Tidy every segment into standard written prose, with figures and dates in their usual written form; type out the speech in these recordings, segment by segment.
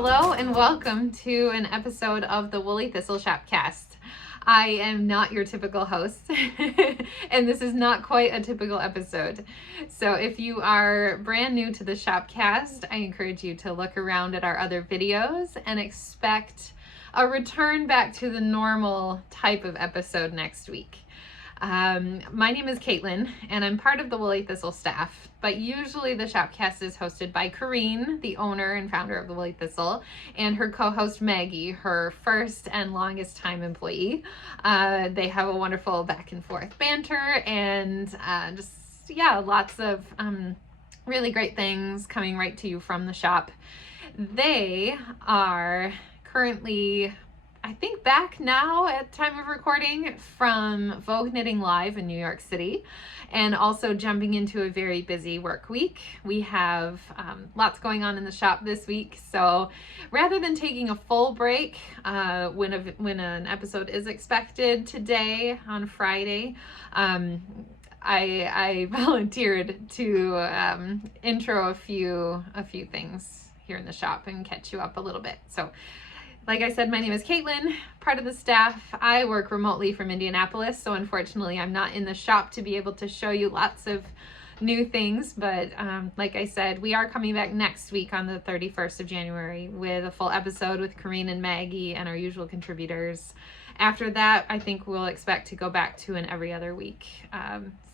Hello and welcome to an episode of the Woolly Thistle Shopcast. I am not your typical host and this is not quite a typical episode. So if you are brand new to the Shopcast, I encourage you to look around at our other videos and expect a return back to the normal type of episode next week. My name is Caitlin and I'm part of the Woolly Thistle staff, but usually the Shopcast is hosted by Corinne, the owner and founder of the Woolly Thistle, and her co-host Maggie, her first and longest time employee. They have a wonderful back and forth banter and lots of really great things coming right to you from the shop. They are currently, I think, back now at time of recording from Vogue Knitting Live in New York City, and also jumping into a very busy work week. We have lots going on in the shop this week, so rather than taking a full break when an episode is expected today on Friday, I volunteered to intro a few things here in the shop and catch you up a little bit. So like I said, my name is Caitlin, part of the staff. I work remotely from Indianapolis, so unfortunately I'm not in the shop to be able to show you lots of new things, but like I said, we are coming back next week on the 31st of January with a full episode with Corinne and Maggie and our usual contributors. After that, I think we'll expect to go back to an every other week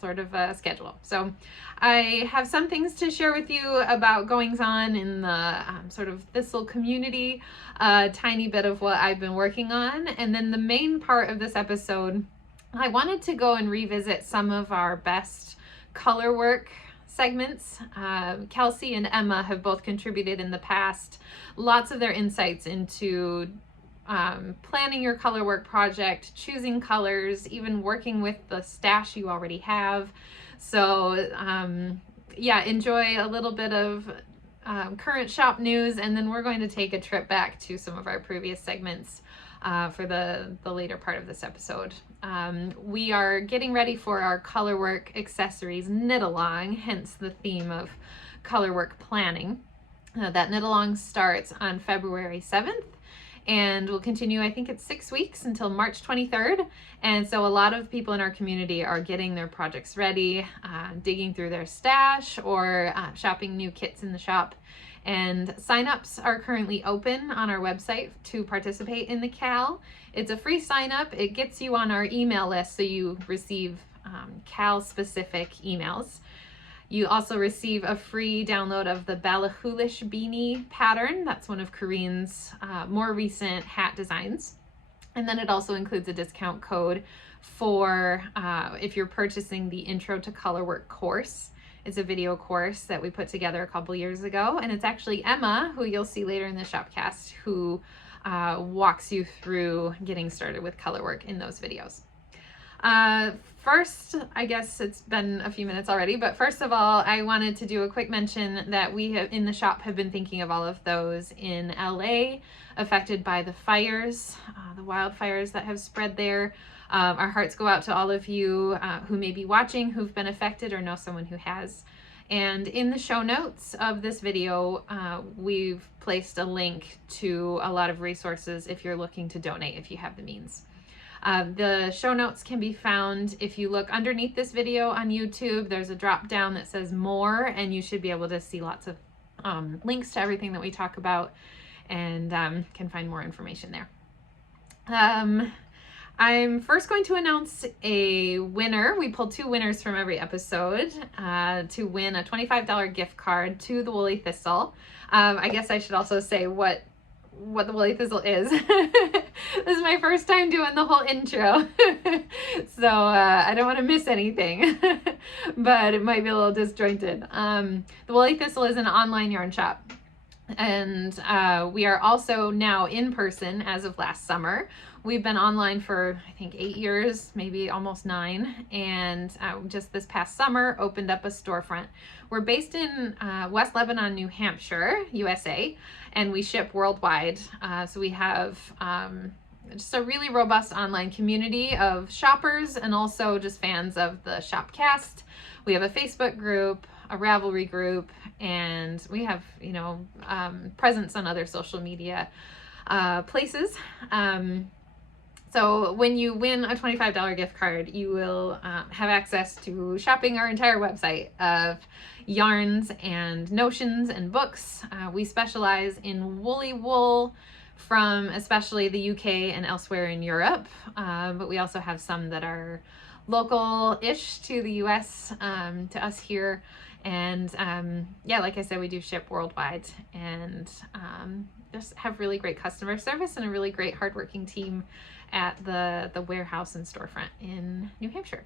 sort of a schedule. So I have some things to share with you about goings on in the sort of Thistle community, a tiny bit of what I've been working on. And then the main part of this episode, I wanted to go and revisit some of our best color work segments. Kelsey and Emma have both contributed in the past. Lots of their insights into planning your color work project, choosing colors, even working with the stash you already have. So enjoy a little bit of current shop news, and then we're going to take a trip back to some of our previous segments for the later part of this episode. We are getting ready for our Colorwork Accessories knit along, hence the theme of colorwork planning. That knit along starts on February 7th. And will continue, I think it's 6 weeks until March 23rd. And so a lot of people in our community are getting their projects ready, digging through their stash, or shopping new kits in the shop. And sign-ups are currently open on our website to participate in the KAL. It's a free sign-up. It gets you on our email list so you receive KAL-specific emails. You also receive a free download of the Balahulish beanie pattern. That's one of Corinne's more recent hat designs. And then it also includes a discount code for if you're purchasing the Intro to Colorwork course. It's a video course that we put together a couple years ago. And it's actually Emma, who you'll see later in the Shopcast, who walks you through getting started with colorwork in those videos. First, I guess it's been a few minutes already, but first of all, I wanted to do a quick mention that we have in the shop have been thinking of all of those in LA affected by the fires, the wildfires that have spread there. Our hearts go out to all of you who may be watching, who've been affected or know someone who has. And in the show notes of this video, we've placed a link to a lot of resources if you're looking to donate, if you have the means. The show notes can be found if you look underneath this video on YouTube. There's a drop down that says more, and you should be able to see lots of links to everything that we talk about, and can find more information there. I'm first going to announce a winner. We pulled 2 winners from every episode to win a $25 gift card to the Woolly Thistle. I guess I should also say what the Woolly Thistle is. This is my first time doing the whole intro, so I don't want to miss anything, but it might be a little disjointed. The Woolly Thistle is an online yarn shop, and we are also now in person as of last summer. We've been online for, I think, 8 years, maybe almost 9, and just this past summer opened up a storefront. We're based in West Lebanon, New Hampshire, USA, and we ship worldwide. So we have just a really robust online community of shoppers and also just fans of the Shopcast. We have a Facebook group, a Ravelry group, and we have, presence on other social media places. So when you win a $25 gift card, you will have access to shopping our entire website of yarns and notions and books. We specialize in woolly wool from especially the UK and elsewhere in Europe, but we also have some that are local-ish to the US, to us here. And yeah, like I said, we do ship worldwide, and just have really great customer service and a really great hardworking team at the warehouse and storefront in New Hampshire.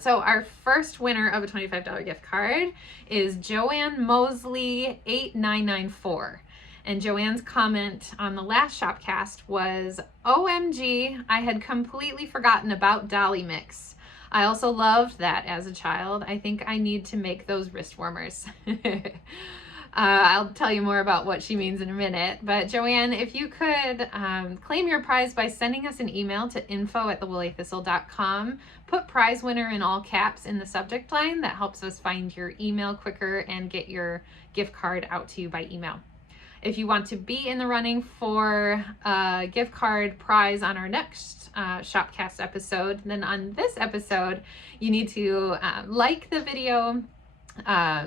So our first winner of a $25 gift card is Joanne Mosley 8994. And Joanne's comment on the last Shopcast was, OMG, I had completely forgotten about Dolly Mix. I also loved that as a child. I think I need to make those wrist warmers. I'll tell you more about what she means in a minute. But Joanne, if you could claim your prize by sending us an email to info@thewoollythistle.com, put prize winner in all caps in the subject line. That helps us find your email quicker and get your gift card out to you by email. If you want to be in the running for a gift card prize on our next Shopcast episode, then on this episode, you need to like the video,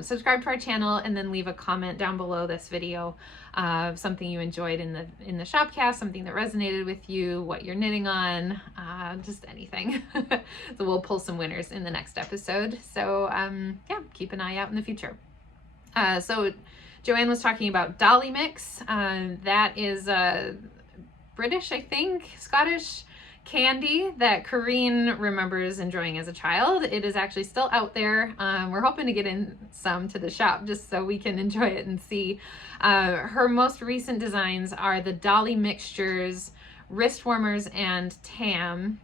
subscribe to our channel, and then leave a comment down below this video of something you enjoyed in the Shopcast, something that resonated with you, what you're knitting on, just anything. So we'll pull some winners in the next episode. So yeah, keep an eye out in the future. So Joanne was talking about Dolly Mix. That is a British, I think, Scottish candy that Corinne remembers enjoying as a child. It is actually still out there. We're hoping to get in some to the shop just so we can enjoy it and see. Her most recent designs are the Dolly Mixtures, wrist warmers, and tam.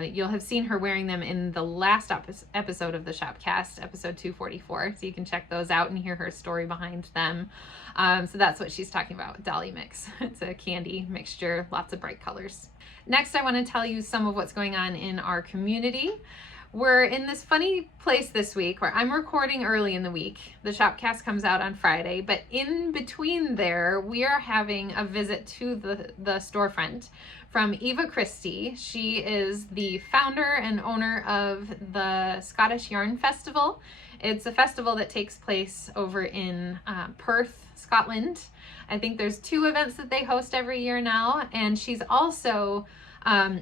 You'll have seen her wearing them in the last episode of the Shopcast, episode 244, so you can check those out and hear her story behind them. So that's what she's talking about, Dolly Mix. It's a candy mixture, lots of bright colors. Next, I want to tell you some of what's going on in our community. We're in this funny place this week where I'm recording early in the week. The Shopcast comes out on Friday, but in between there, we are having a visit to the storefront from Eva Christie. She is the founder and owner of the Scottish Yarn Festival. It's a festival that takes place over in Perth, Scotland. I think there's 2 events that they host every year now, and she's also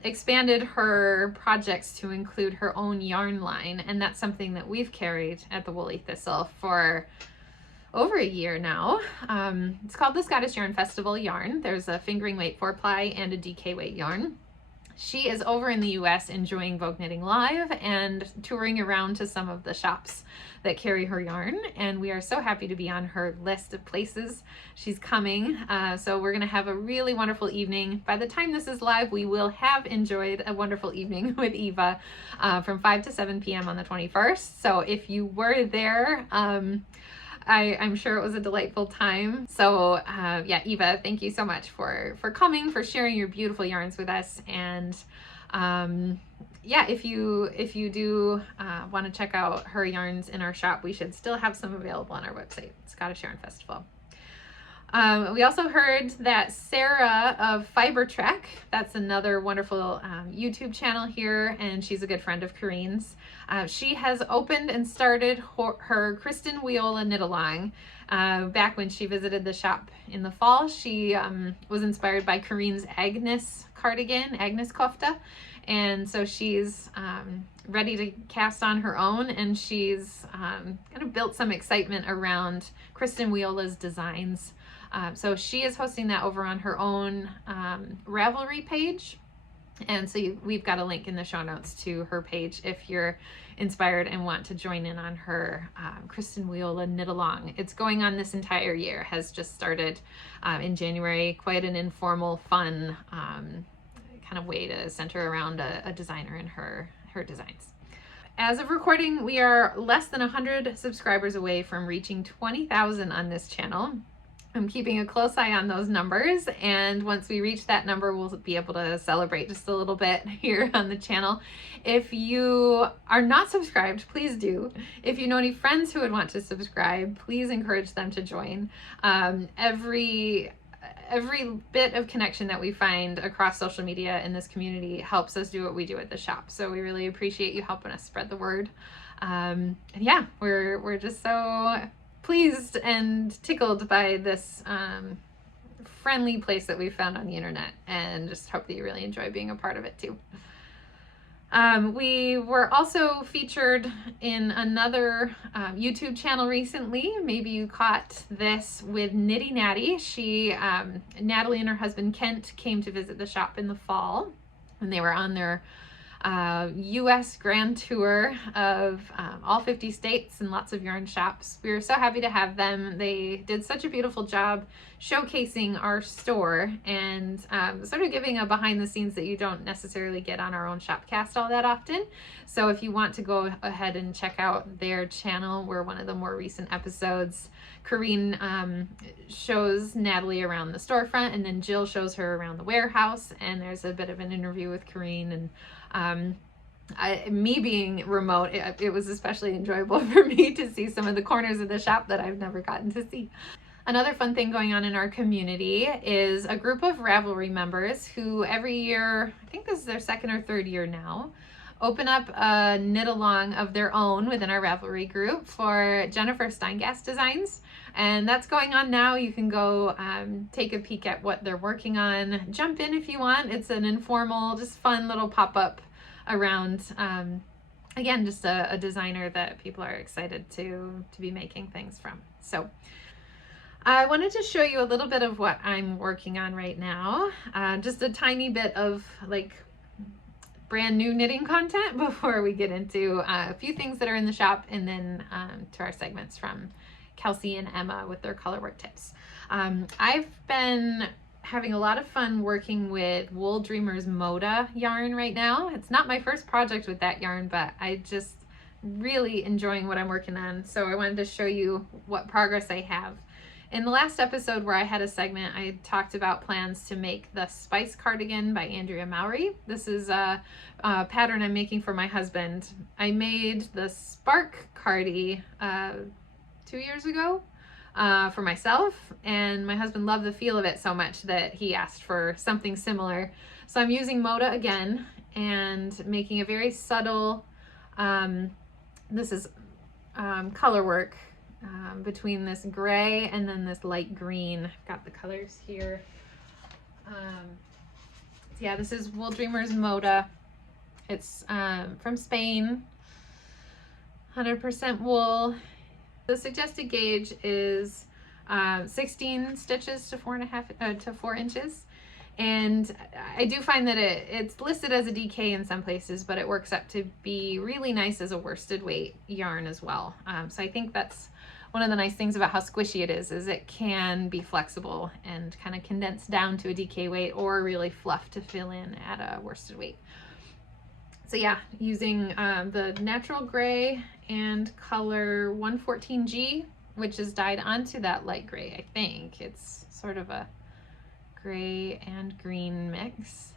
expanded her projects to include her own yarn line, and that's something that we've carried at the Woolly Thistle for over a year now. It's called the Scottish Yarn Festival Yarn. There's a fingering weight 4-ply and a DK weight yarn. She is over in the US enjoying Vogue Knitting Live and touring around to some of the shops that carry her yarn, and we are so happy to be on her list of places she's coming. So we're gonna have a really wonderful evening. By the time this is live, we will have enjoyed a wonderful evening with Eva from 5 to 7 p.m. on the 21st. So if you were there, I'm sure it was a delightful time. So yeah, Eva, thank you so much for coming, for sharing your beautiful yarns with us. And yeah, if you do want to check out her yarns in our shop, we should still have some available on our website, Scottish Yarn Festival. We also heard that Sarah of Fiber Trek, that's another wonderful YouTube channel here, and she's a good friend of Corinne's. She has opened and started her Kristen Wiola knit-along. Back when she visited the shop in the fall, she was inspired by Corinne's Agnes cardigan, Agnes kofta, and so she's ready to cast on her own, and she's kind of built some excitement around Kristen Wiola's designs. So she is hosting that over on her own Ravelry page. And so we've got a link in the show notes to her page if you're inspired and want to join in on her Kristen Wiola knit along. It's going on this entire year, has just started in January. Quite an informal, fun kind of way to center around a designer and her designs. As of recording, we are less than 100 subscribers away from reaching 20,000 on this channel. I'm keeping a close eye on those numbers, and once we reach that number, we'll be able to celebrate just a little bit here on the channel. If you are not subscribed, please do. If you know any friends who would want to subscribe, please encourage them to join. Every bit of connection that we find across social media in this community helps us do what we do at the shop. So we really appreciate you helping us spread the word. And yeah, we're just so pleased and tickled by this friendly place that we found on the internet, and just hope that you really enjoy being a part of it too. We were also featured in another YouTube channel recently. Maybe you caught this with Knitty Natty. Natalie and her husband Kent came to visit the shop in the fall, and they were on their US grand tour of all 50 states and lots of yarn shops. We were so happy to have them. They did such a beautiful job showcasing our store and sort of giving a behind the scenes that you don't necessarily get on our own Shopcast all that often. So if you want to go ahead and check out their channel, we're one of the more recent episodes. Corinne shows Natalie around the storefront, and then Jill shows her around the warehouse, and there's a bit of an interview with Corinne. And me being remote, it was especially enjoyable for me to see some of the corners of the shop that I've never gotten to see. Another fun thing going on in our community is a group of Ravelry members who every year, I think this is their second or third year now, open up a knit along of their own within our Ravelry group for Jennifer Steingass designs. And that's going on now. You can go take a peek at what they're working on. Jump in if you want. It's an informal, just fun little pop-up around, again, just a designer that people are excited to be making things from. So I wanted to show you a little bit of what I'm working on right now. Just a tiny bit of like brand new knitting content before we get into a few things that are in the shop, and then to our segments from Kelsey and Emma with their colorwork tips. I've been having a lot of fun working with WoolDreamers Mota yarn right now. It's not my first project with that yarn, but I just really enjoying what I'm working on. So I wanted to show you what progress I have. In the last episode where I had a segment, I talked about plans to make the Spice Cardigan by Andrea Mowry. This is a pattern I'm making for my husband. I made the Spark Cardi 2 years ago for myself, and my husband loved the feel of it so much that he asked for something similar. So I'm using Mota again and making a very subtle, this is colorwork between this gray and then this light green. I've got the colors here. So yeah, this is WoolDreamers Mota. It's from Spain, 100% wool. The suggested gauge is 16 stitches to 4.5 to 4 inches. And I do find that it's listed as a DK in some places, but it works up to be really nice as a worsted weight yarn as well. So I think that's one of the nice things about how squishy it is it can be flexible and kind of condense down to a DK weight, or really fluff to fill in at a worsted weight. So yeah, using the natural gray and color 114G, which is dyed onto that light gray. I think it's sort of a gray and green mix.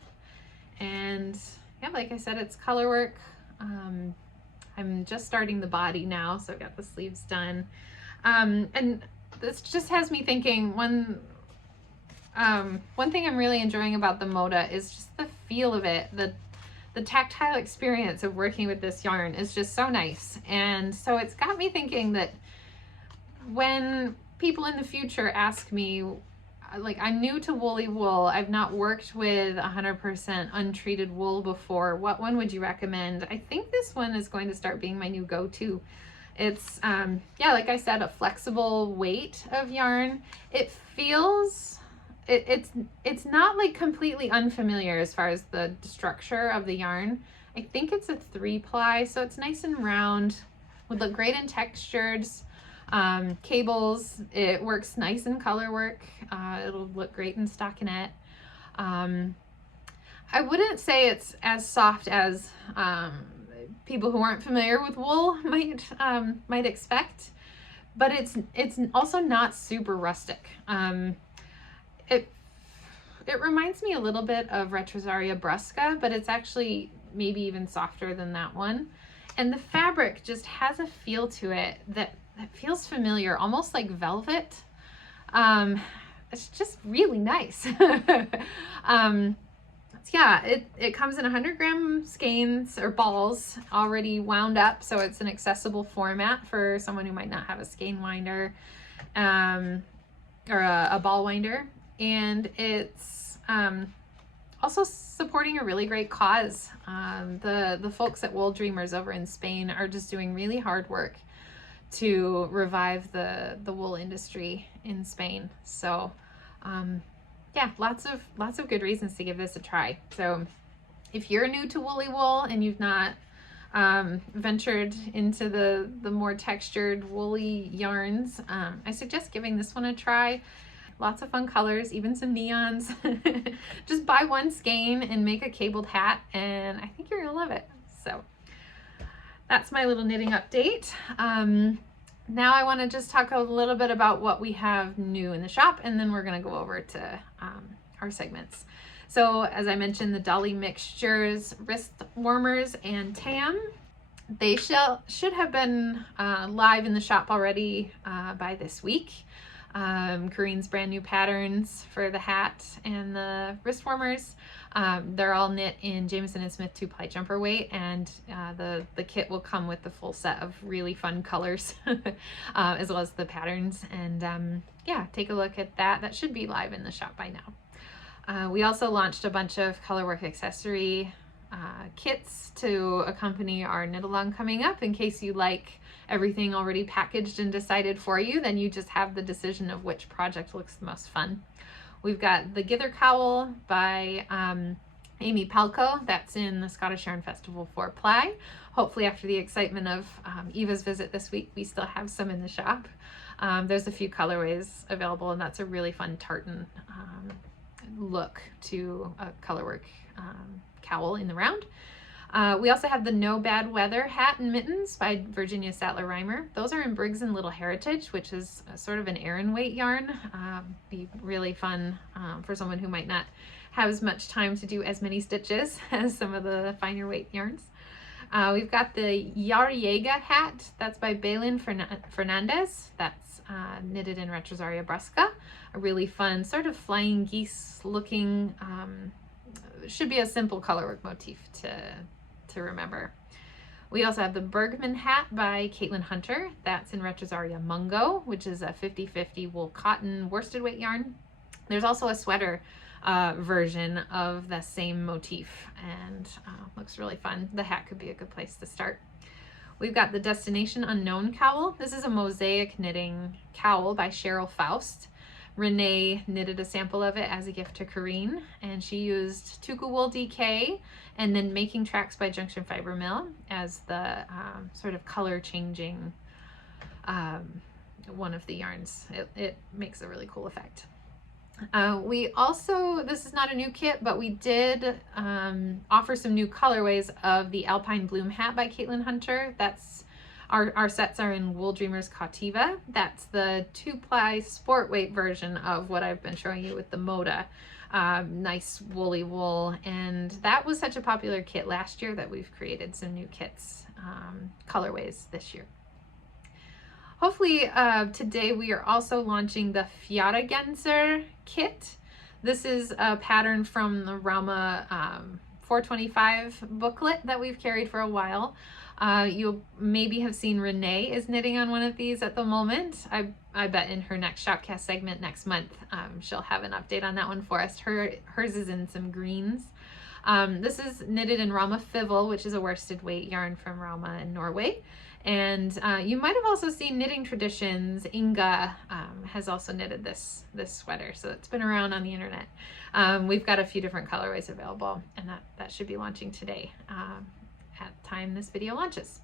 And yeah, like I said, it's colorwork. I'm just starting the body now, so I've got the sleeves done. And this just has me thinking, one thing I'm really enjoying about the Mota is just the feel of it. The tactile experience of working with this yarn is just so nice. And so it's got me thinking that when people in the future ask me, like, I'm new to woolly wool, I've not worked with 100% untreated wool before, what one would you recommend? I think this one is going to start being my new go-to. It's, yeah, like I said, a flexible weight of yarn. It feels, it's not like completely unfamiliar as far as the structure of the yarn. I think it's a 3-ply, so it's nice and round, would look great in textures. Cables, it works nice in color work. It'll look great in stockinette. I wouldn't say it's as soft as people who aren't familiar with wool might expect, but it's also not super rustic. It reminds me a little bit of Retrosaria Brusca, but it's actually maybe even softer than that one. And the fabric just has a feel to it that feels familiar, almost like velvet. It's just really nice. Yeah, it comes in 100-gram skeins or balls already wound up, so it's an accessible format for someone who might not have a skein winder or a ball winder. And it's also supporting a really great cause. The folks at WoolDreamers over in Spain are just doing really hard work to revive the wool industry in Spain. So yeah, lots of good reasons to give this a try. So if you're new to woolly wool and you've not ventured into the more textured woolly yarns, I suggest giving this one a try. Lots of fun colors, even some neons. Just buy one skein and make a cabled hat, and I think you're gonna love it. So that's my little knitting update. Now I want to just talk a little bit about what we have new in the shop, and then we're going to go over to our segments. So as I mentioned, the Dolly Mixtures wrist warmers and tam, they should have been live in the shop already by this week. Corinne's brand new patterns for the hat and the wrist warmers. They're all knit in Jamieson & Smith 2-ply jumper weight, and the kit will come with the full set of really fun colors as well as the patterns. And yeah, take a look at that. That should be live in the shop by now. We also launched a bunch of Colorwork Accessory Kits to accompany our knit along coming up. In case you like everything already packaged and decided for you, then you just have the decision of which project looks the most fun. We've got the Gither Cowl by Amy Palco. That's in the Scottish Yarn Festival 4-ply. Hopefully after the excitement of Eva's visit this week, we still have some in the shop. There's a few colorways available, and that's a really fun tartan look to a Colorwork cowl in the round. We also have the No Bad Weather hat and mittens by Virginia Sattler Reimer. Those are in Briggs and Little Heritage, which is sort of an Aran weight yarn. Be really fun for someone who might not have as much time to do as many stitches as some of the finer weight yarns. We've got the Llariega hat. That's by Belén Fernández. That's knitted in Retrosaria Brusca. A really fun sort of flying geese looking, should be a simple colorwork motif to remember. We also have the Bergman hat by Caitlin Hunter. That's in Retrosaria Mungo, which is a 50-50 wool cotton worsted weight yarn. There's also a sweater version of the same motif, and looks really fun. The hat could be a good place to start. We've got the Destination Unknown cowl. This is a mosaic knitting cowl by Cheryl Faust. Renee knitted a sample of it as a gift to Corinne, and she used Tuku wool DK and then Making Tracks by Junction Fiber Mill as the sort of color changing one of the yarns. It makes a really cool effect. We also, this is not a new kit, but we did offer some new colorways of the Alpine Bloom hat by Caitlin Hunter. That's our sets are in WoolDreamers Cautiva. That's the 2-ply sport weight version of what I've been showing you with the Mota. Nice woolly wool, and that was such a popular kit last year that we've created some new kits, colorways this year. Hopefully today we are also launching the Fjære Genser kit. This is a pattern from the Rauma 425 booklet that we've carried for a while. You'll maybe have seen Renee is knitting on one of these at the moment. I bet in her next Shopcast segment next month, she'll have an update on that one for us. Hers is in some greens. This is knitted in Rauma Fivel, which is a worsted weight yarn from Rauma in Norway. And you might have also seen Knitting Traditions. Inga has also knitted this sweater, so it's been around on the internet. We've got a few different colorways available, and that should be launching today at the time this video launches.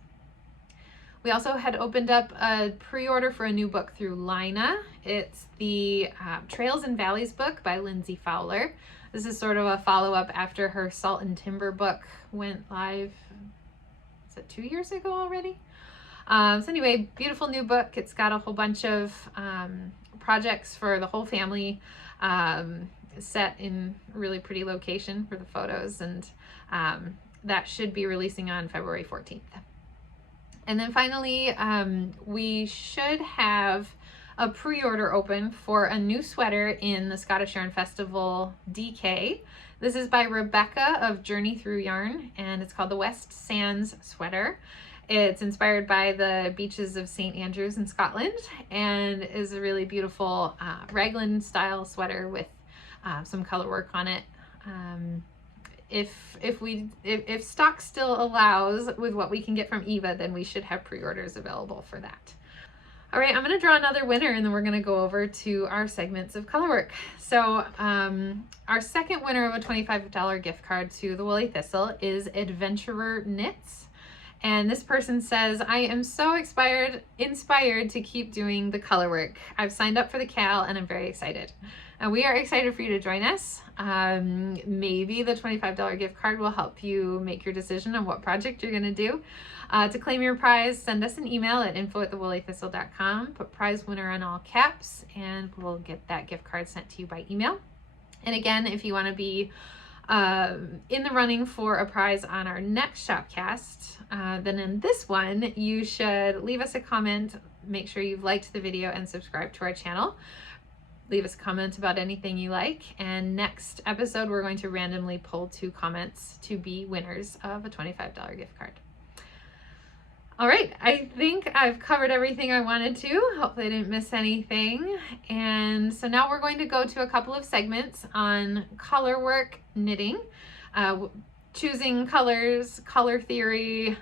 We also had opened up a pre-order for a new book through Laine. It's the Trails and Valleys book by Lindsey Fowler. This is sort of a follow-up after her Salt and Timber book went live, is it 2 years ago already? So anyway, beautiful new book. It's got a whole bunch of projects for the whole family, set in a really pretty location for the photos, and that should be releasing on February 14th. And then finally, we should have a pre-order open for a new sweater in the Scottish Yarn Festival DK. This is by Rebecca of Journey Through Yarn, and it's called the West Sands sweater. It's inspired by the beaches of St. Andrews in Scotland, and is a really beautiful raglan style sweater with some color work on it. If stock still allows with what we can get from Eva, then we should have pre-orders available for that. All right, I'm going to draw another winner, and then we're going to go over to our segments of colorwork. So our second winner of a $25 gift card to the Woolly Thistle is Adventurer Knits. And this person says, I am so inspired to keep doing the colorwork. I've signed up for the KAL and I'm very excited. And we are excited for you to join us. Maybe the $25 gift card will help you make your decision on what project you're going to do. To claim your prize, send us an email at info@thewoollythistle.com. Put prize winner in all caps, and we'll get that gift card sent to you by email. And again, if you want to be in the running for a prize on our next Shopcast, then in this one, you should leave us a comment. Make sure you've liked the video and subscribed to our channel. Leave us a comment about anything you like, and next episode we're going to randomly pull 2 comments to be winners of a $25 gift card. All right, I think I've covered everything I wanted to. Hopefully I didn't miss anything. And so now we're going to go to a couple of segments on colorwork knitting, choosing colors, color theory,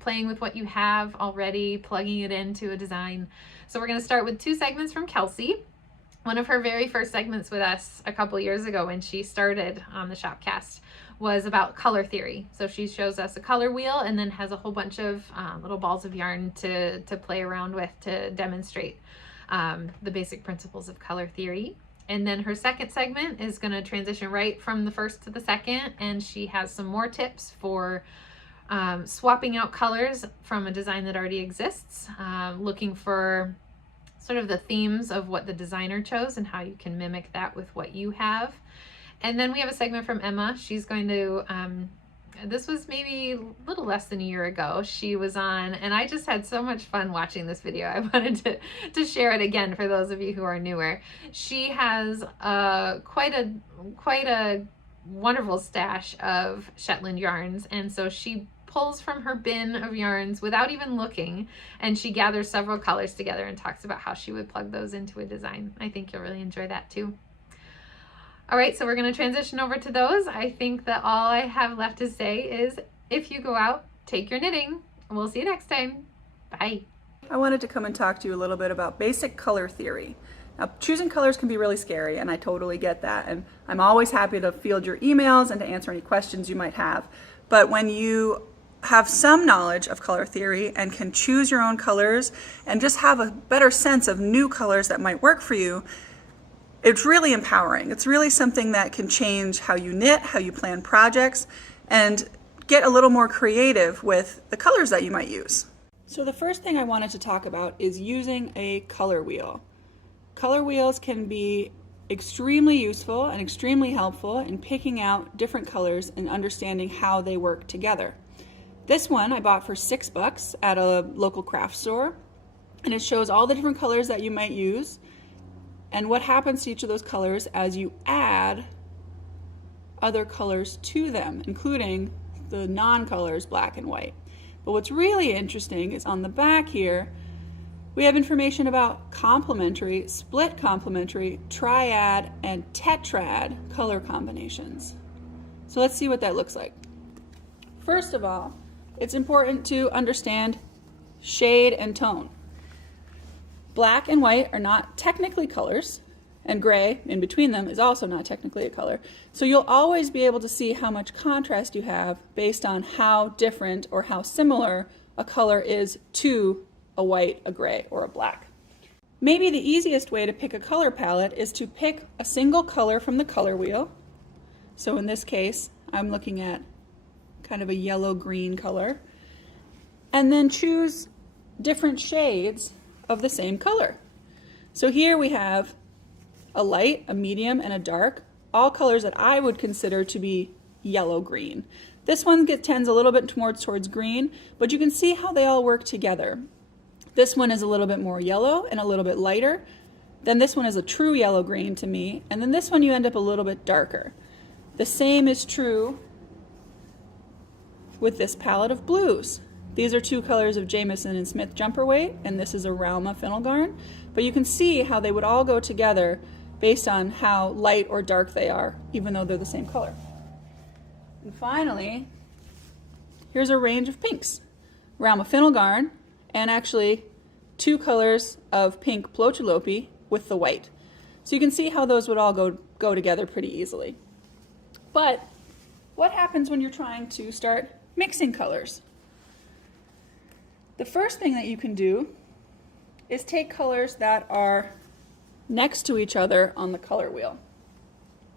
playing with what you have already, plugging it into a design. So we're going to start with 2 segments from Kelsey. One of her very first segments with us a couple years ago when she started on the Shopcast was about color theory. So she shows us a color wheel and then has a whole bunch of little balls of yarn to play around with to demonstrate the basic principles of color theory. And then her second segment is going to transition right from the first to the second, and she has some more tips for swapping out colors from a design that already exists, looking for sort of the themes of what the designer chose and how you can mimic that with what you have. And then we have a segment from Emma. She's going to, this was maybe a little less than a year ago. She was on, and I just had so much fun watching this video. I wanted to share it again for those of you who are newer. She has quite a wonderful stash of Shetland yarns, and so she pulls from her bin of yarns without even looking, and she gathers several colors together and talks about how she would plug those into a design. I think you'll really enjoy that too. All right, so we're going to transition over to those. I think that all I have left to say is, if you go out, take your knitting, and we'll see you next time. Bye. I wanted to come and talk to you a little bit about basic color theory. Now, choosing colors can be really scary, and I totally get that, and I'm always happy to field your emails and to answer any questions you might have. But when you have some knowledge of color theory and can choose your own colors and just have a better sense of new colors that might work for you, it's really empowering. It's really something that can change how you knit, how you plan projects, and get a little more creative with the colors that you might use. So the first thing I wanted to talk about is using a color wheel. Color wheels can be extremely useful and extremely helpful in picking out different colors and understanding how they work together. This one I bought for $6 at a local craft store, and it shows all the different colors that you might use and what happens to each of those colors as you add other colors to them, including the non-colors black and white. But what's really interesting is on the back here, we have information about complementary, split complementary, triad, and tetrad color combinations. So let's see what that looks like. First of all, it's important to understand shade and tone. Black and white are not technically colors, and gray in between them is also not technically a color. So you'll always be able to see how much contrast you have based on how different or how similar a color is to a white, a gray, or a black. Maybe the easiest way to pick a color palette is to pick a single color from the color wheel. So in this case, I'm looking at kind of a yellow-green color. And then choose different shades of the same color. So here we have a light, a medium, and a dark, all colors that I would consider to be yellow-green. This one tends a little bit towards green, but you can see how they all work together. This one is a little bit more yellow and a little bit lighter. Then this one is a true yellow-green to me, and then this one you end up a little bit darker. The same is true with this palette of blues. These are two colors of Jamieson and Smith jumper weight, and this is a Rauma fennel garn. But you can see how they would all go together based on how light or dark they are, even though they're the same color. And finally, here's a range of pinks. Rauma fennel garn, and actually two colors of pink Plotulopi with the white. So you can see how those would all go together pretty easily. But what happens when you're trying to start mixing colors? The first thing that you can do is take colors that are next to each other on the color wheel.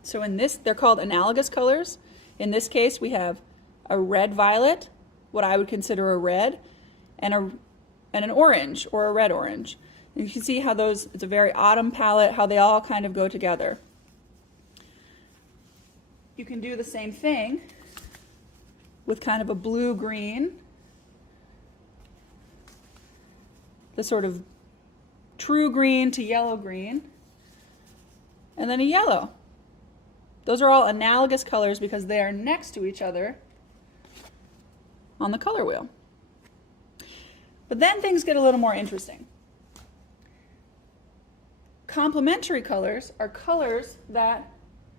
So in this, they're called analogous colors. In this case, we have a red-violet, what I would consider a red, and an orange or a red-orange. You can see how those, it's a very autumn palette, how they all kind of go together. You can do the same thing with kind of a blue-green, the sort of true green to yellow-green, and then a yellow. Those are all analogous colors because they are next to each other on the color wheel. But then things get a little more interesting. Complementary colors are colors that,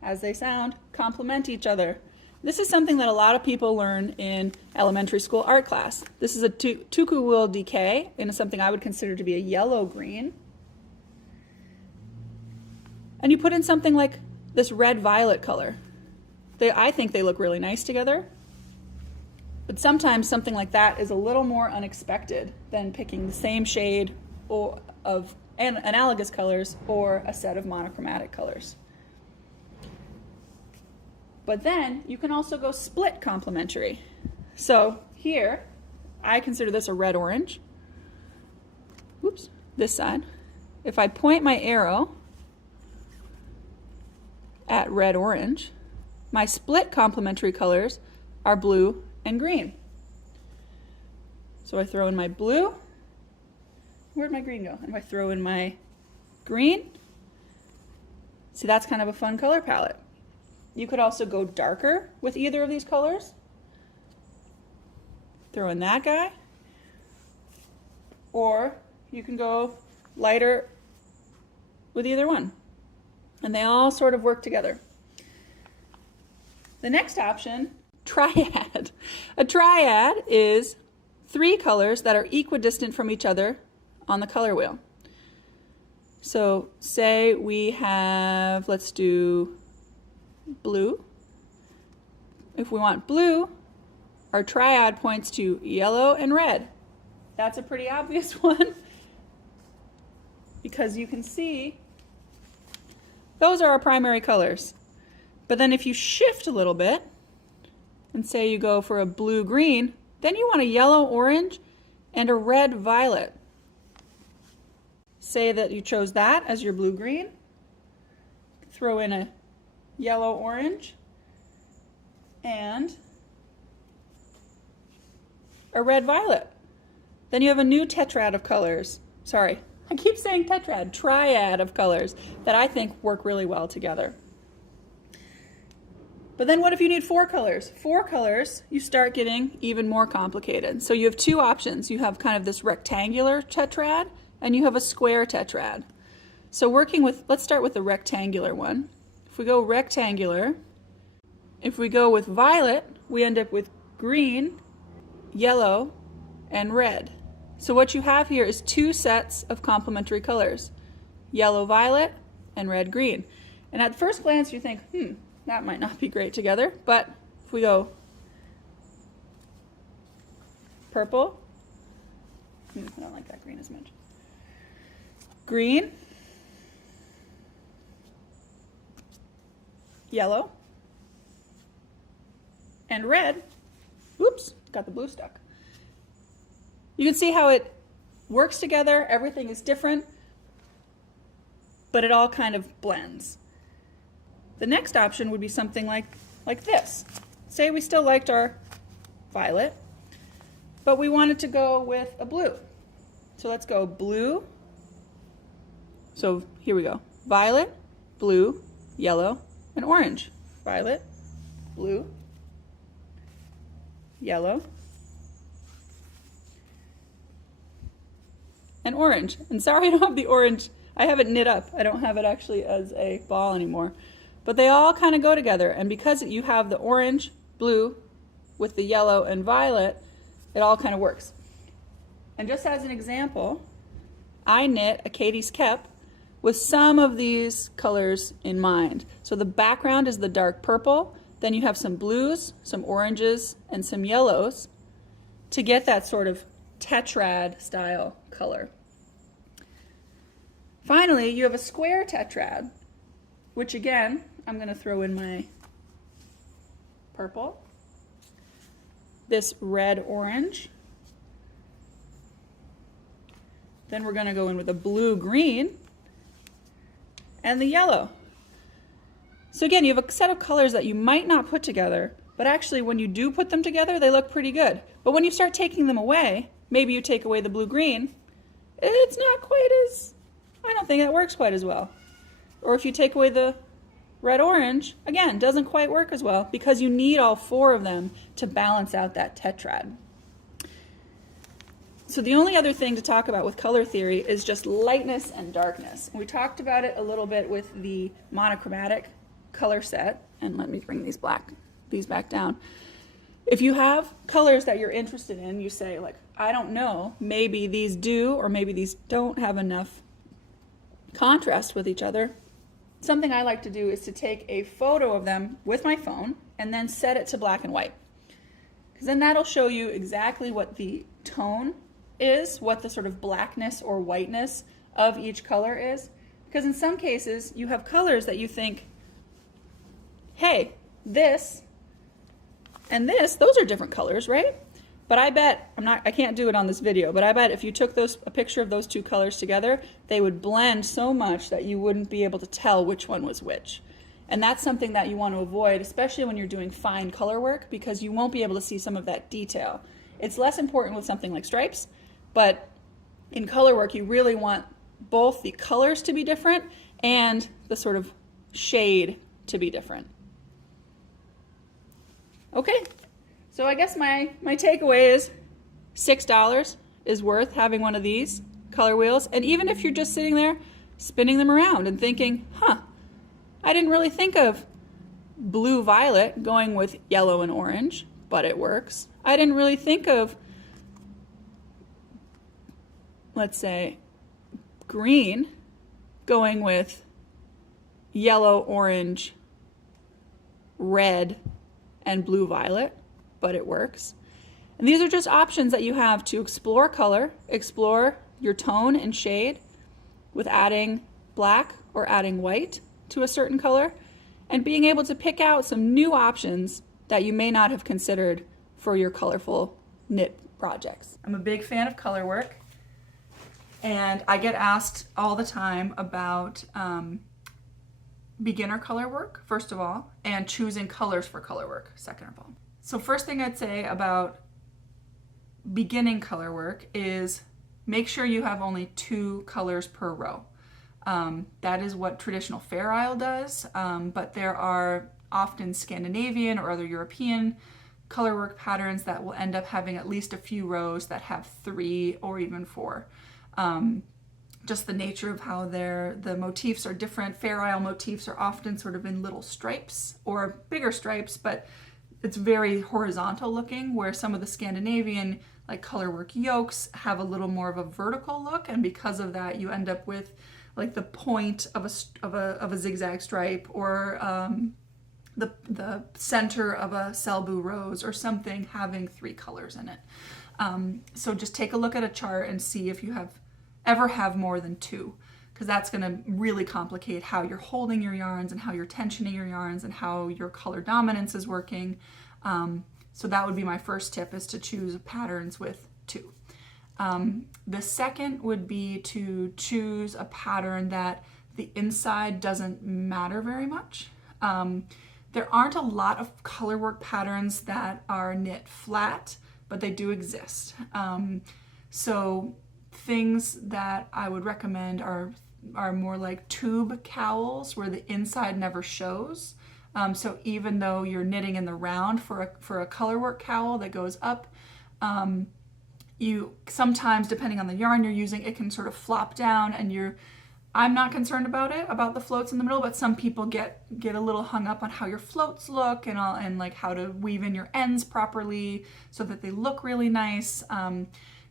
as they sound, complement each other. This is something that a lot of people learn in elementary school art class. This is a Tuku wool DK in something I would consider to be a yellow-green. And you put in something like this red-violet color. I think they look really nice together. But sometimes something like that is a little more unexpected than picking the same shade of analogous colors or a set of monochromatic colors. But then you can also go split complementary. So here, I consider this a red-orange. Oops, this side. If I point my arrow at red-orange, my split complementary colors are blue and green. So I throw in my blue. Where'd my green go? And if I throw in my green, see, that's kind of a fun color palette. You could also go darker with either of these colors. Throw in that guy. Or you can go lighter with either one. And they all sort of work together. The next option, triad. A triad is 3 colors that are equidistant from each other on the color wheel. So say we have, let's do blue. If we want blue, our triad points to yellow and red. That's a pretty obvious one because you can see those are our primary colors. But then if you shift a little bit and say you go for a blue-green, then you want a yellow-orange and a red-violet. Say that you chose that as your blue-green. Throw in a yellow-orange and a red-violet. Then you have a new tetrad of colors. Sorry, I keep saying tetrad, triad of colors that I think work really well together. But then what if you need 4 colors? 4 colors, you start getting even more complicated. So you have 2 options. You have kind of this rectangular tetrad and you have a square tetrad. So working with, let's start with the rectangular one. If we go rectangular, if we go with violet, we end up with green, yellow, and red. So what you have here is 2 sets of complementary colors, yellow-violet and red-green. And at first glance you think, that might not be great together, but if we go purple, I don't like that green as much. Green, yellow, and red. Oops, got the blue stuck. You can see how it works together, everything is different, but it all kind of blends. The next option would be something like this. Say we still liked our violet, but we wanted to go with a blue. So let's go blue. So here we go. Violet, blue, yellow, and orange. Violet, blue, yellow, and orange. And sorry I don't have the orange. I have it knit up. I don't have it actually as a ball anymore. But they all kind of go together. And because you have the orange, blue, with the yellow and violet, it all kind of works. And just as an example, I knit a Katie's Kep with some of these colors in mind. So the background is the dark purple, then you have some blues, some oranges, and some yellows to get that sort of tetrad style color. Finally, you have a square tetrad, which again, I'm going to throw in my purple, this red-orange, then we're going to go in with a blue-green, and the yellow. So again, you have a set of colors that you might not put together, but actually when you do put them together, they look pretty good. But when you start taking them away, maybe you take away the blue-green, it's not quite as, I don't think that works quite as well. Or if you take away the red-orange, again, doesn't quite work as well because you need all four of them to balance out that tetrad. So the only other thing to talk about with color theory is just lightness and darkness. We talked about it a little bit with the monochromatic color set, and let me bring these back down. If you have colors that you're interested in, you say like, I don't know, maybe these do or maybe these don't have enough contrast with each other. Something I like to do is to take a photo of them with my phone and then set it to black and white. Because then that'll show you exactly what the tone is, what the sort of blackness or whiteness of each color is. Because in some cases, you have colors that you think, hey, this and this, those are different colors, right? But I bet, I can't do it on this video, but I bet if you took a picture of those two colors together, they would blend so much that you wouldn't be able to tell which one was which. And that's something that you want to avoid, especially when you're doing fine color work, because you won't be able to see some of that detail. It's less important with something like stripes, but in color work, you really want both the colors to be different and the sort of shade to be different. Okay, so I guess my takeaway is $6 is worth having one of these color wheels. And even if you're just sitting there spinning them around and thinking, I didn't really think of blue-violet going with yellow and orange, but it works. I didn't really think of, let's say, green going with yellow, orange, red, and blue-violet, but it works. And these are just options that you have to explore color, explore your tone and shade with adding black or adding white to a certain color, and being able to pick out some new options that you may not have considered for your colorful knit projects. I'm a big fan of color work, and I get asked all the time about beginner color work, first of all, and choosing colors for color work, second of all. So first thing I'd say about beginning color work is make sure you have only 2 colors per row. That is what traditional Fair Isle does, but there are often Scandinavian or other European color work patterns that will end up having at least a few rows that have 3 or even 4. Just the nature of how the motifs are different. Fair Isle motifs are often sort of in little stripes or bigger stripes, but it's very horizontal looking, where some of the Scandinavian like colorwork yokes have a little more of a vertical look, and because of that you end up with like the point of a zigzag stripe, or the center of a Selbu rose or something having 3 colors in it. So just take a look at a chart and see if you ever have more than 2, because that's going to really complicate how you're holding your yarns and how you're tensioning your yarns and how your color dominance is working. So that would be my first tip, is to choose patterns with 2. The second would be to choose a pattern that the inside doesn't matter very much. There aren't a lot of colorwork patterns that are knit flat, but they do exist. So things that I would recommend are more like tube cowls where the inside never shows. So even though you're knitting in the round for a colorwork cowl that goes up, you sometimes, depending on the yarn you're using, it can sort of flop down, and I'm not concerned about the floats in the middle, but some people get a little hung up on how your floats look and like how to weave in your ends properly so that they look really nice.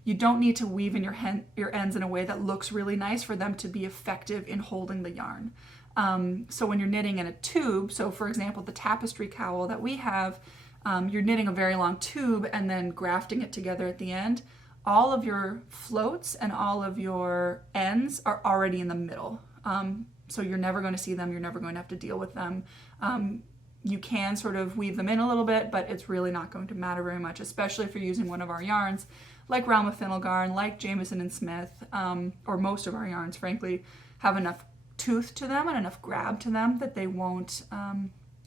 You don't need to weave in your ends in a way that looks really nice for them to be effective in holding the yarn. So when you're knitting in a tube, so for example, the tapestry cowl that we have, you're knitting a very long tube and then grafting it together at the end. All of your floats and all of your ends are already in the middle. So you're never going to see them. You're never going to have to deal with them. You can sort of weave them in a little bit, but it's really not going to matter very much, especially if you're using one of our yarns like Rauma Finalgarn, like Jamieson and Smith, or most of our yarns, frankly, have enough tooth to them and enough grab to them that they won't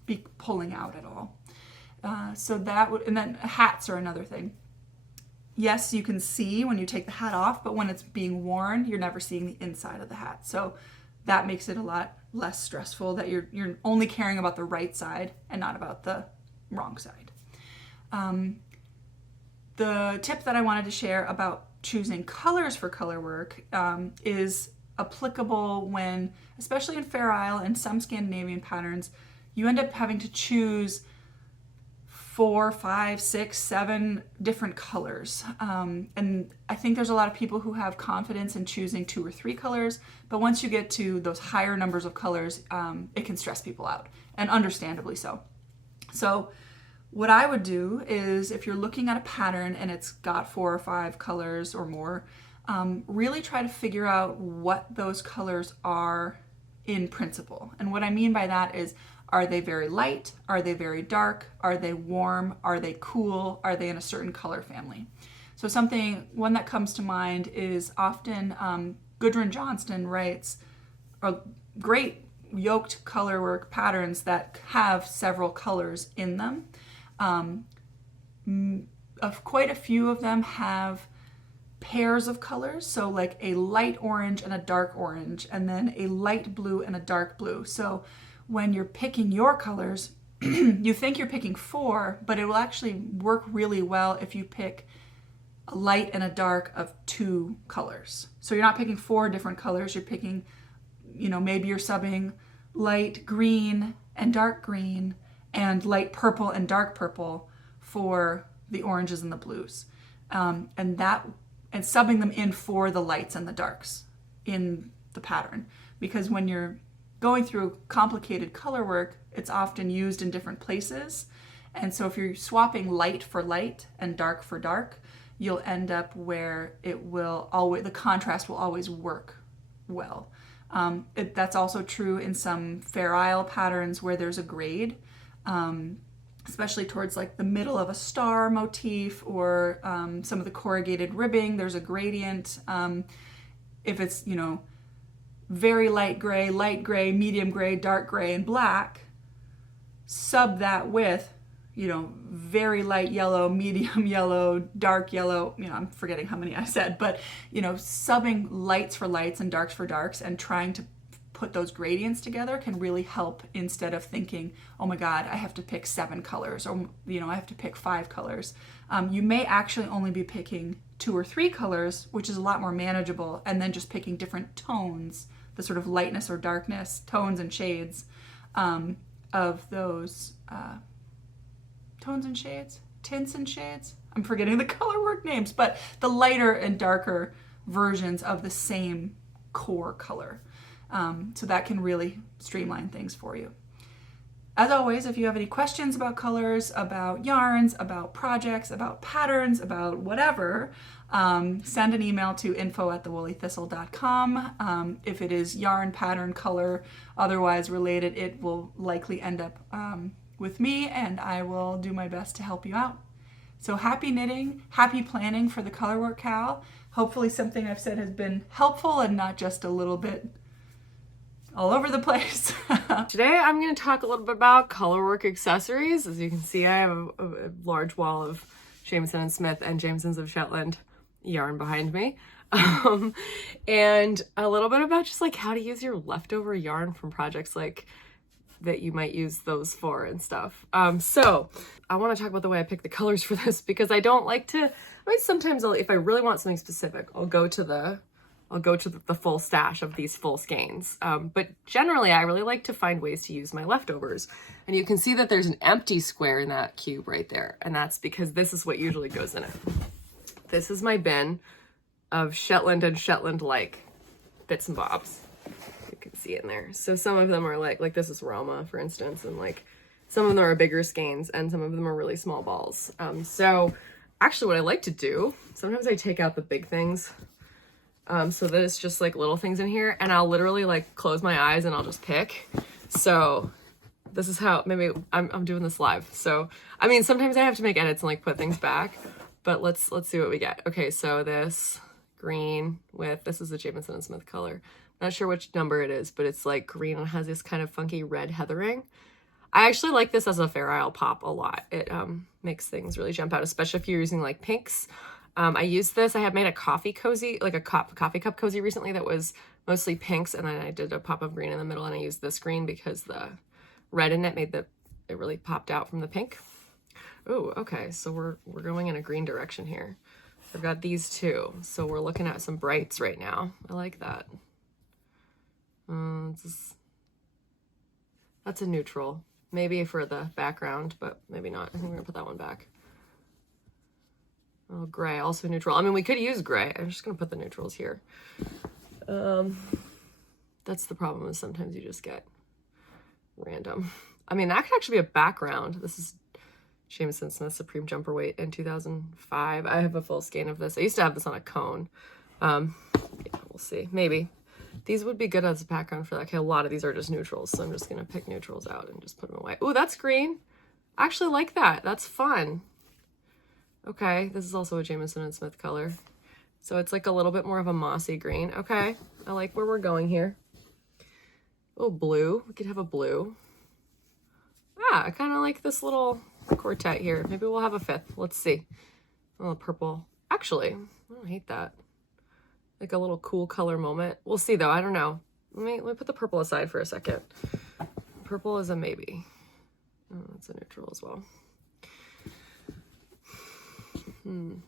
be pulling out at all. So that would, and then hats are another thing. Yes, you can see when you take the hat off, but when it's being worn, you're never seeing the inside of the hat. So that makes it a lot less stressful that you're only caring about the right side and not about the wrong side. The tip that I wanted to share about choosing colors for color work is applicable when, especially in Fair Isle and some Scandinavian patterns, you end up having to choose 4, 5, 6, 7 different colors. And I think there's a lot of people who have confidence in choosing 2 or 3 colors, but once you get to those higher numbers of colors, it can stress people out, and understandably so. So what I would do is, if you're looking at a pattern and it's got 4 or 5 colors or more, really try to figure out what those colors are in principle. And what I mean by that is, are they very light? Are they very dark? Are they warm? Are they cool? Are they in a certain color family? So one that comes to mind is often Gudrun Johnston writes great yoked colorwork patterns that have several colors in them. Quite a few of them have pairs of colors, so like a light orange and a dark orange, and then a light blue and a dark blue. So when you're picking your colors, you think you're picking 4, but it will actually work really well if you pick a light and a dark of 2 colors. So you're not picking 4 different colors, you're picking, maybe you're subbing light green and dark green and light purple and dark purple for the oranges and the blues. And subbing them in for the lights and the darks in the pattern. Because when you're going through complicated color work, it's often used in different places. And so if you're swapping light for light and dark for dark, you'll end up where the contrast will always work well. That's also true in some Fair Isle patterns where there's a grade, especially towards like the middle of a star motif or some of the corrugated ribbing, there's a gradient. If it's, very light gray, medium gray, dark gray, and black, sub that with, very light yellow, medium yellow, dark yellow, I'm forgetting how many I said, but, subbing lights for lights and darks for darks and trying to put those gradients together can really help, instead of thinking, oh my God, I have to pick 7 colors, or, I have to pick 5 colors. You may actually only be picking 2 or 3 colors, which is a lot more manageable, and then just picking different tones, the sort of lightness or darkness, tones and shades of those tones and shades, tints and shades. I'm forgetting the colorwork names, but the lighter and darker versions of the same core color. So that can really streamline things for you. As always, if you have any questions about colors, about yarns, about projects, about patterns, about whatever, send an email to info@thewoollythistle.com. If it is yarn, pattern, color, otherwise related, it will likely end up with me, and I will do my best to help you out. So happy knitting, happy planning for the Colorwork KAL. Hopefully something I've said has been helpful and not just a little bit all over the place. Today I'm going to talk a little bit about Colorwork accessories. As you can see, I have a large wall of Jamieson & Smith and Jamesons of Shetland yarn behind me. And a little bit about just like how to use your leftover yarn from projects like that you might use those for and stuff. So I want to talk about the way I pick the colors for this, because I don't like to, sometimes if I really want something specific, I'll go to the full stash of these full skeins. But generally I really like to find ways to use my leftovers. And you can see that there's an empty square in that cube right there. And that's because this is what usually goes in it. This is my bin of Shetland and Shetland-like bits and bobs. You can see it in there. So some of them are like this is Rauma, for instance, and like some of them are bigger skeins and some of them are really small balls. So actually what I like to do, sometimes I take out the big things so that it's just like little things in here, and I'll literally like close my eyes and I'll just pick. So this is how, maybe I'm doing this live. So, I mean, sometimes I have to make edits and like put things back, but let's see what we get. Okay, so this green with, this is the Jamieson & Smith color. Not sure which number it is, but it's like green and has this kind of funky red heathering. I actually like this as a Fair Isle pop a lot. It makes things really jump out, especially if you're using like pinks. I used this, I had made a coffee cozy, like a coffee cup cozy recently that was mostly pinks, and then I did a pop of green in the middle, and I used this green because the red in it made it really popped out from the pink. Oh, okay, so we're going in a green direction here. I've got these two, so we're looking at some brights right now. I like that. That's a neutral, maybe for the background, but maybe not. I think we're gonna put that one back. Oh, gray, also neutral. I mean, we could use gray. I'm just gonna put the neutrals here. That's the problem, is sometimes you just get random. I mean, that could actually be a background. This is Jamieson Smith Supreme Jumper Weight in 2005. I have a full skein of this. I used to have this on a cone. Yeah, we'll see. Maybe. These would be good as a background for that. Okay, a lot of these are just neutrals, so I'm just gonna pick neutrals out and just put them away. Ooh, that's green. I actually like that. That's fun. Okay, this is also a Jamieson & Smith color. So it's like a little bit more of a mossy green. Okay, I like where we're going here. Oh, blue. We could have a blue. Ah, I kind of like this little quartet here. Maybe we'll have a fifth. Let's see. Oh, purple. Actually, I don't hate that. Like a little cool color moment. We'll see though. I don't know. Let me put the purple aside for a second. Purple is a maybe. Oh, that's a neutral as well.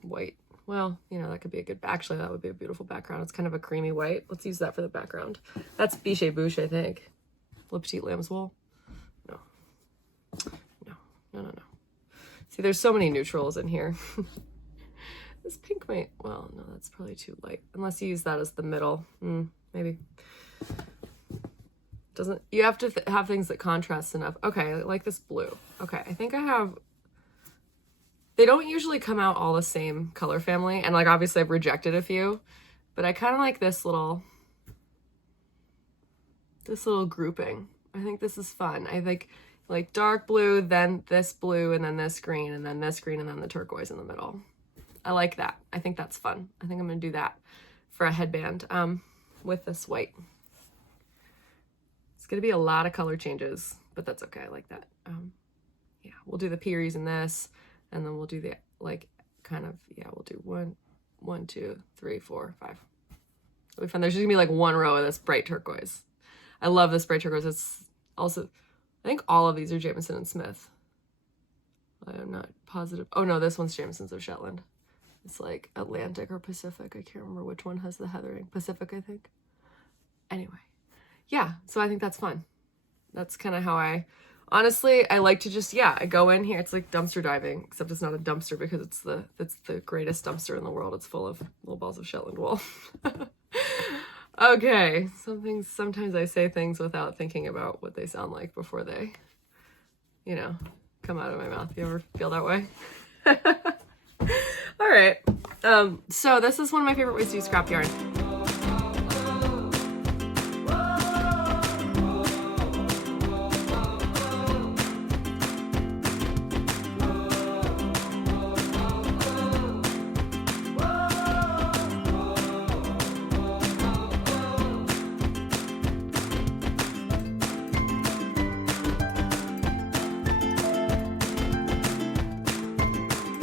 White. Well, you know, that could be a good, actually that would be a beautiful background. It's kind of a creamy white. Let's use that for the background. That's Biche Bouche, I think. Le Petit Lamb's Wool. No. See, there's so many neutrals in here. This pink might, well, no, that's probably too light. Unless you use that as the middle. Maybe. Doesn't, you have to have things that contrast enough. Okay, I like this blue. Okay, I think I have, they don't usually come out all the same color family, and like obviously I've rejected a few, but I kind of like this little grouping. I think this is fun. I think like dark blue, then this blue, and then this green, and then this green, and then the turquoise in the middle. I like that. I think that's fun. I think I'm gonna do that for a headband with this white. It's gonna be a lot of color changes, but that's okay. I like that. Yeah, we'll do the Pearies in this. And then we'll do the, like, kind of, yeah, we'll do 1, 2, 3, 4, 5. It'll be fun. There's just gonna be like one row of this bright turquoise. I love this bright turquoise. It's also, I think all of these are Jamieson & Smith. I'm not positive. Oh no, this one's Jamieson's of Shetland. It's like Atlantic or Pacific. I can't remember which one has the heathering. Pacific, I think. Anyway, yeah, so I think that's fun. That's kind of how honestly, I like to just, yeah, I go in here. It's like dumpster diving, except it's not a dumpster because it's the greatest dumpster in the world. It's full of little balls of Shetland wool. Okay, sometimes I say things without thinking about what they sound like before they, you know, come out of my mouth. You ever feel that way? All right. So this is one of my favorite ways to use scrap yarn.